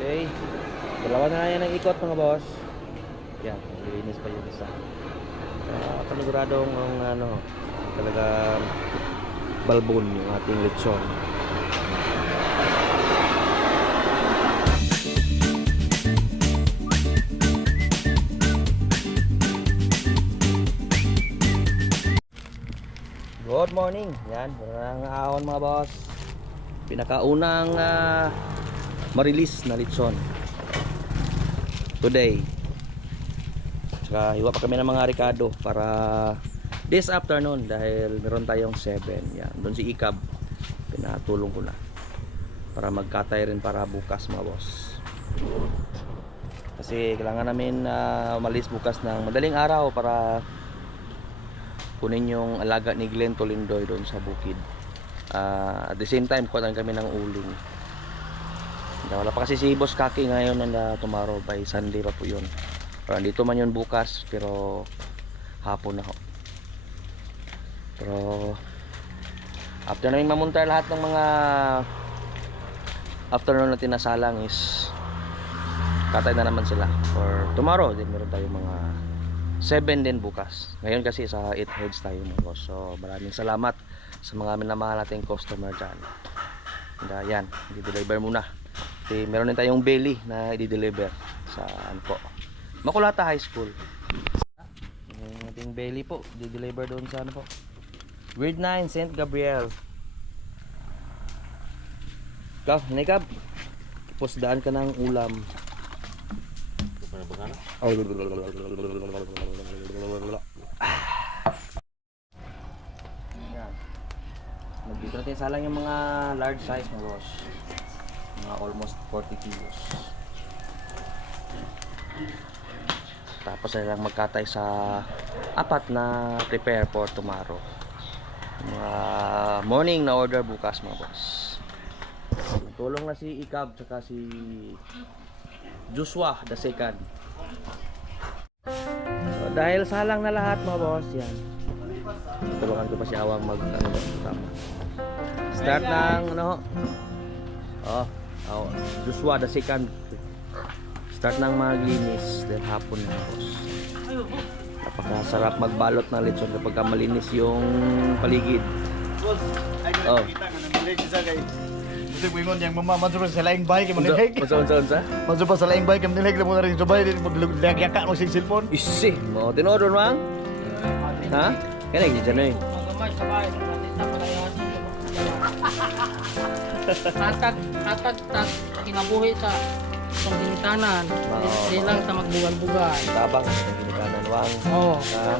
Okay. Dalawa na yan ang ikot mga boss. Yan, linis pa yung isa. Paniguradong talagang balbon yung ating lechon. Good morning. Yan, ang ahon mga boss. Pinakaunang ma-release na lechon today. Saka hiwa pa kami ng mga Ricardo para this afternoon dahil meron tayong 7. Yan, doon si Ikab. Pinatulong ko na para magkatay rin para bukas mga boss. Kasi kailangan namin umalis bukas ng madaling araw para kunin yung alaga ni Glenn Tolindoy doon sa bukid. At the same time kunan kami ng uling. Wala pa kasi si Boss Kaki ngayon and tomorrow by Sunday pa po yun. Pero andito man yun bukas pero hapon na ho. Pero after namin mamunta lahat ng mga afternoon natin nasalang is katay na naman sila for tomorrow. Then meron tayong mga 7 din bukas. Ngayon kasi sa 8 heads tayo mga boss. So maraming salamat sa mga minamahal nating customer dyan. And yan, i-deliver muna. Okay, meron din tayong belly na i-deliver sa ano po, Makulata High School. Yung ating belly po, i-deliver doon sa ano po, Grade 9 St. Gabriel. Kap, Nikab, pusdaan ka ng ulam. Oh, nandito natin salang yung mga large size na boss, mga almost 40 kilos. Tapos ay lang magkatay sa apat na prepare for tomorrow. Mga morning na order bukas mga boss. Tulong na si Ikab saka si Joshua the second. So, dahil salang na lahat mga boss, yan. Tulungan ko pa si Awang mag tama. Start ng Joshua the second. Start ng maglinis dahil hapon na boss. Napakasarap magbalot ng lechon kapag malinis yung paligid. Oh. Kasi wingon yang mama maduro sa laing bahay kay manilhig. Unsa? Maduro pa sa laing bahay kay manilhig mo na rin subay din maglagyakan mo sing cellphone. Isi, mo tinodon mang? Ha? Kaya nagdi dyan eh. Magamay sa bahay ng natita palayan. Hatag kinabuhi sa itong ginikanan. Hindi lang sa magbugan-bugan. Tabang sa ginikanan wang. Oo. Ha?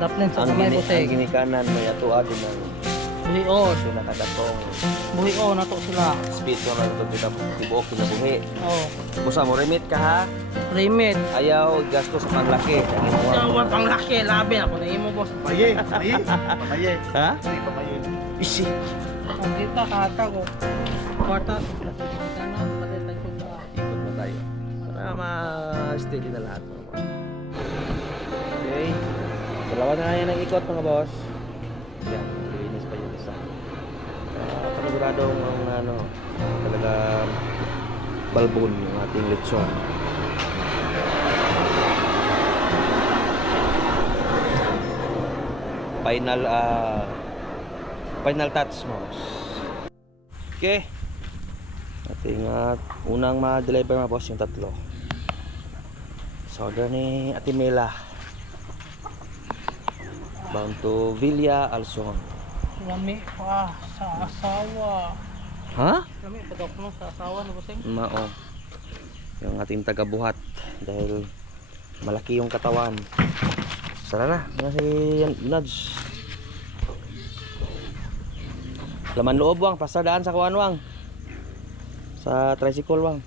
Daplin sa Ang kamay putik. ginikanan may atuado ng Buhion. ito nakadatong Buhion na to sila. spito na ito tibuok kinabuhi. Oo. Musa mo remit ka ha? Remit. Ayaw gasto sa panglaki. Jawa pang laki. Labi ako na imo boss. Paye, paye. Ha? Paye. Isi. Ang dita kahatag ko. Kwarta. Ginikanan. Pati tayo sunda. Ikot na tayo. Para ma-steady na lahat mga boss. Okay. Dalawa na yan ang ikot mga boss. Yan, linis pa yung isa. Paniguradong talagang balbon yung ating lechon. Final touch mo. Okay. Ating unang ma-deliver mga boss yung tatlo. So order ni Ate Mela. Bound to Villa Alson. Lami pa sa asawa. Ha? Lami pa daw kuno sa asawa no bossing. Mao. Yung ating tagabuhat dahil malaki yung katawan. Sara na. Ano si Nudge? Laman loob wang, pasadaan sa kuan wang. Sa tricycle wang.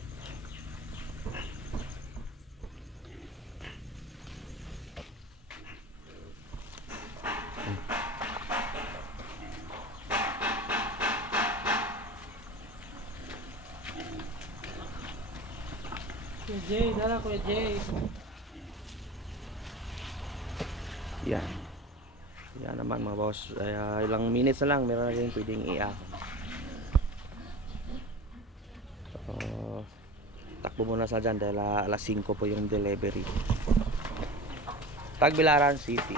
Kuya Jay, dala Kuya Jay. Yan. Yan naman mga boss. Ilang minutes na lang meron na rin pwedeng i-up. So, takbo muna sa dyan dahil alas 5 po yung delivery. Tagbilaran City.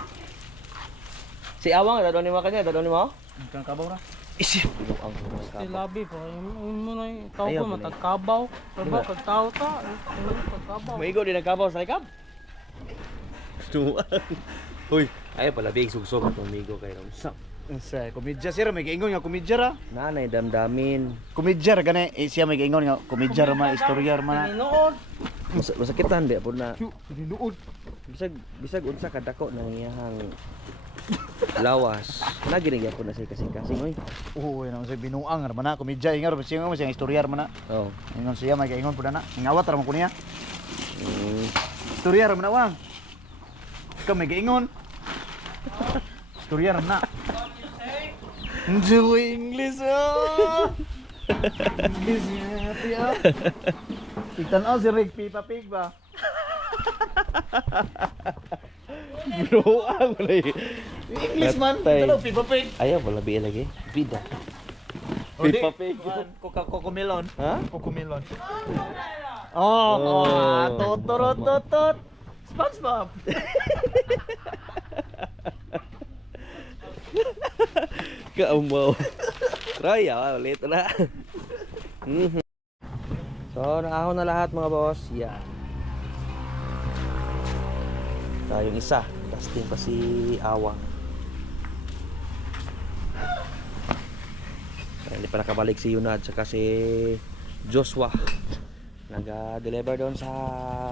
Si Awang, dadon ni mo kanya, dadon ni mo? Kang kabaw na. Isip. Ang Si Labi po, yun mo na yung tao Ayaw ko, po na matagkabaw. Pero Diba? kag tao ta, matagkabaw. Maigo din nagkabaw sa ikab. Uy, ayaw pala big sugsog itong migo kay Ramsam. Sa komedya sir, may kaingon nga komedya ra. Nanay damdamin. Komedya ra gani, siya may kaingon nga komedya ra man, istorya ra man. Pinood. Masakitan di po na. Tinuod. Bisag unsa kadako nang iyahang lawas. Naginigya po na siya kasing-kasing oy. Oo, yun ang sa binuang ra man na komedya ingar ba siya nga siya istorya ra man na. Oh. Ingon siya may kaingon pud na. Ngawat ra man ko niya. Mm. Istorya ra man na wang. Ikaw may kaingon. Istorya ra man na. Enjoy English ah. English ya, tiya. Itan si Rick Pipa Pig ba? Bro, ang lay. English man, Patay. ito Pipa Pig. Ayaw pala bi lagi. Bida. Pipa Pig. Cocomelon. Ha? Cocomelon. Oh, totot. SpongeBob. Kaumaw. Roy, ulit na. So, naahon na lahat mga boss. Yan. Tayong isa. Testing pa si Awang. Hindi pa nakabalik si Yunad saka si Joshua. Nag-deliver doon sa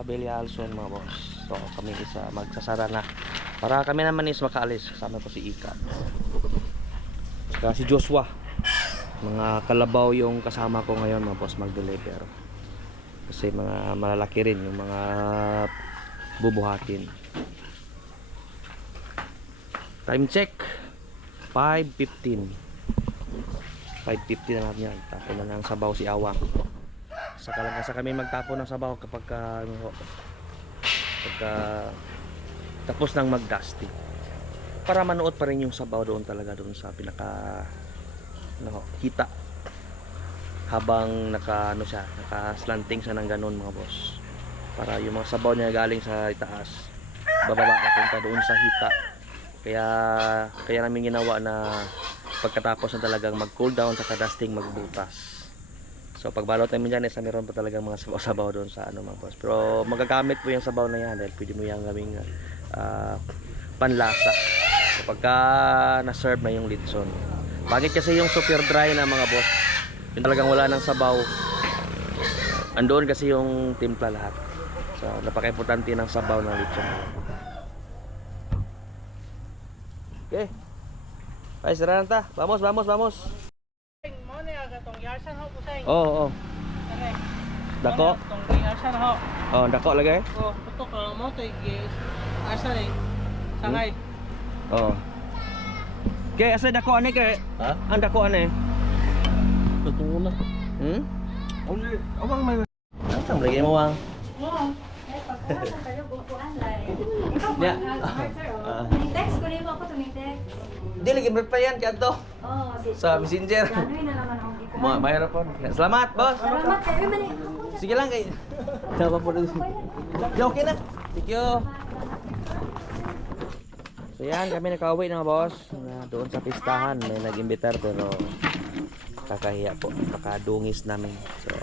Billy Alson mga boss. So, kami isa magsasara na. Para kami naman is makaalis. Kasama po si Ika. Saka si Joshua. Mga kalabaw yung kasama ko ngayon mga boss mag-deliver. Kasi mga malalaki rin yung mga bubuhatin. Time check 5:15. 5:50 na natin yan. Tapon na ng sabaw si Awang. Saka lang kasi kami magtapon ng sabaw kapag tapos ng mag-dusting. Para manood pa rin yung sabaw doon talaga doon sa pinaka kita. Habang naka slanting siya ng ganun mga boss. Para yung mga sabaw niya galing sa itaas, bababa napunta doon sa hita. Kaya namin ginawa na pagkatapos na talagang mag-cool down sa dusting magbutas. So pagbalot namin dyan, meron pa talagang mga sabaw-sabaw doon sa mga boss. Pero magagamit po yung sabaw na yan dahil pwede mo yung gawing panlasa kapag na-serve na yung litson. Bakit kasi yung super dry na mga boss, yung talagang wala ng sabaw, andoon kasi yung timpla lahat. So napaka-importante ng sabaw ng litson. Okay. Ay, sira na ta. Vamos. Mo ni aga tong yarsan ho pusay. Oo. Dako. Tong yarsan ho. Oh, dako lagay. Oh, puto ka mo to igis. Asa ni? Sakay. Oo. Okay, asa dako ani kay? Ha? Ang dako ani. Tutuna. Awang may. Ang lagay mo wang. Ya. Text ko nimo ako tumitext. Di lagi replyan ka to Oh, sa Messenger. Ganoy na naman ako dito. Mayroon po. Salamat, boss. Salamat kayo man eh. Sige lang kay. Dapat po din. Okay na. Thank you. So yan, kami nakauwi na boss. Doon sa pistahan may nag-imbitar pero kakahiya po. Nakadungis namin. So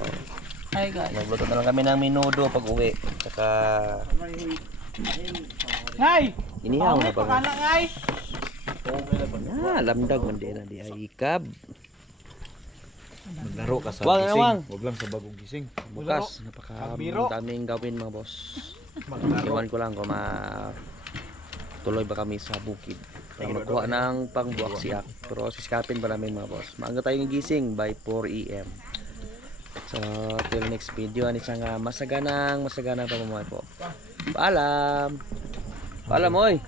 Hi guys. nagluto na lang kami ng minudo pag uwi. Saka Ngay. inihaw na pa. Kana ngay. Lamdag man din na di ay ikab. Maglaro ka sa Wang, gising. wang. Huwag lang sa bagong gising. Bukas, Pagbiro. daming gawin mga boss. Maglaro. Iwan ko lang kung tuloy ba kami sa bukid. Magkuha ng pangbuwak siyak. Pero siskapin pa namin mga boss. Maaga tayong gising by 4 AM. So, till next video. Isang masaganang pamumuhay po. Paalam! Paalam, oy!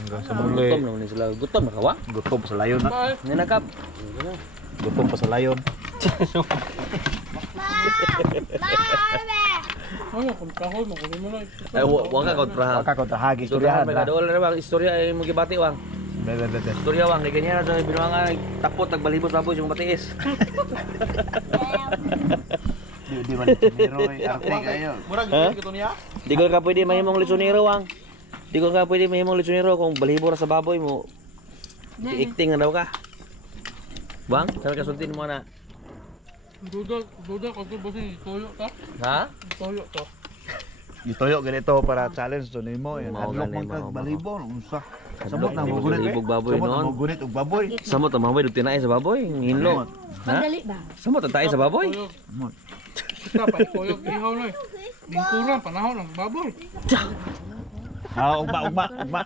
Hanggang sa Gutom muli. naman sila. Gutom na kawa? Gutom pa sa layon na. Bye. Ninakap. Gutom pa sa layon. Ano kung kahoy mo kunin mo na. Ay, huwag ka kontrahan. Waka ko tahagi Istoryahan, istoryahan may ba? kadool na bang istorya ay mo gibati wang. Bebe. Istorya wang, kay ganyan na sa binuanga tapot nagbalibot tapos yung matiis. Pwede man pero arte kayo. Ha? Di ko ka pwede mahimong lisonero ang. Di ko ka pwede mahimong lisonero kung balhibo ra sa baboy mo. Iikting na daw ka. Bang, saan ka sultin mo na? Duda, kung bossing, toyo to. Ha? Toyo to. Gitoyo ganito para challenge to nimo. Yan Mao adlok gani, man kag mao. balibo unsa. Hadlok Samot na na mo gunit balibog baboy Samot na noon. mo gunit og baboy. Samot ang mamoy tinaay sa baboy, hinlo. Ha? Madali ba? Samot ang tayo sa baboy. Toyo. Samot. Kita pa, toyo, ihaw na eh. Bingkuran, panahon lang, baboy. Ah, ugma.